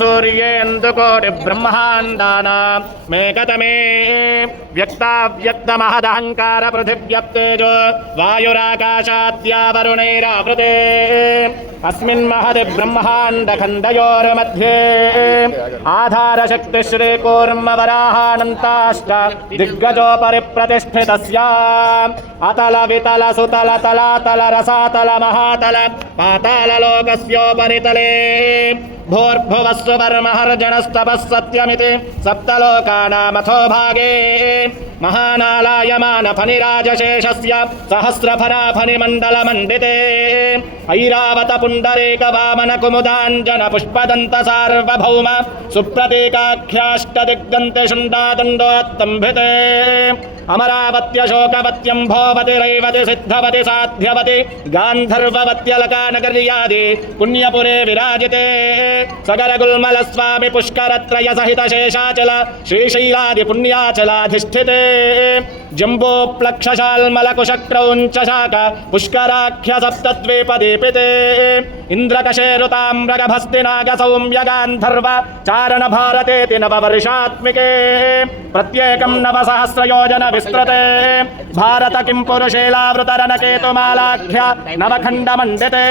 सूर्येन्दुकोटिब्रह्माण्डानां मेकतमे व्यक्ताव्यक्तमहदहङ्कार पृथिव्यप्तेजो वायुराकाशाद्या वरुणैरावृते अस्मिन् महदि ब्रह्माण्डखण्डयोर्मध्ये आधारशक्तिश्रीकूर्मवराहानन्ताश्च दिग्गजोपरि प्रतिष्ठितस्य अतल वितल सुतल तलातल रसातल महातल पाताललोकस्योपरितले भूर्भुवस्सुवर्महर्जनस्तपः सत्यमिति सप्तलोकानामथो भागे महानालायमानफनिराजशेषस्य सहस्रफनाफनिमण्डलमण्डिते ऐरावत पुण्डरीकवामनकुमुदाञ्जन पुष्पदन्त सार्वभौम सुप्रतीकाख्याष्टदिग्गन्तिशुण्डादण्डोत्तम्भिते अमरावत्यशोकवत्यम्भोवति रैवति सिद्धवति साध्यवति गान्धर्ववत्यलकानगर्यादि पुण्यपुरे विराजिते सगरगुल्मलस्वामि पुष्करत्रय सहित शेषाचल श्रीशैलादि पुण्याचलाधिष्ठिते जम्बोप्लक्षशाल्मलकुशक्रौञ्चशाक पुष्कराख्य सप्तद्वीपदीपिते इन्द्रकशेरुताम्रगभस्तिनागसौम्य गान्धर्व चारण भारतेति नववर्षात्मिके प्रत्येकं नवसहस्रयोजन विस्तृते भारत किं पुरुषेलावृतरनकेतुमालाख्य नवखण्डमण्डिते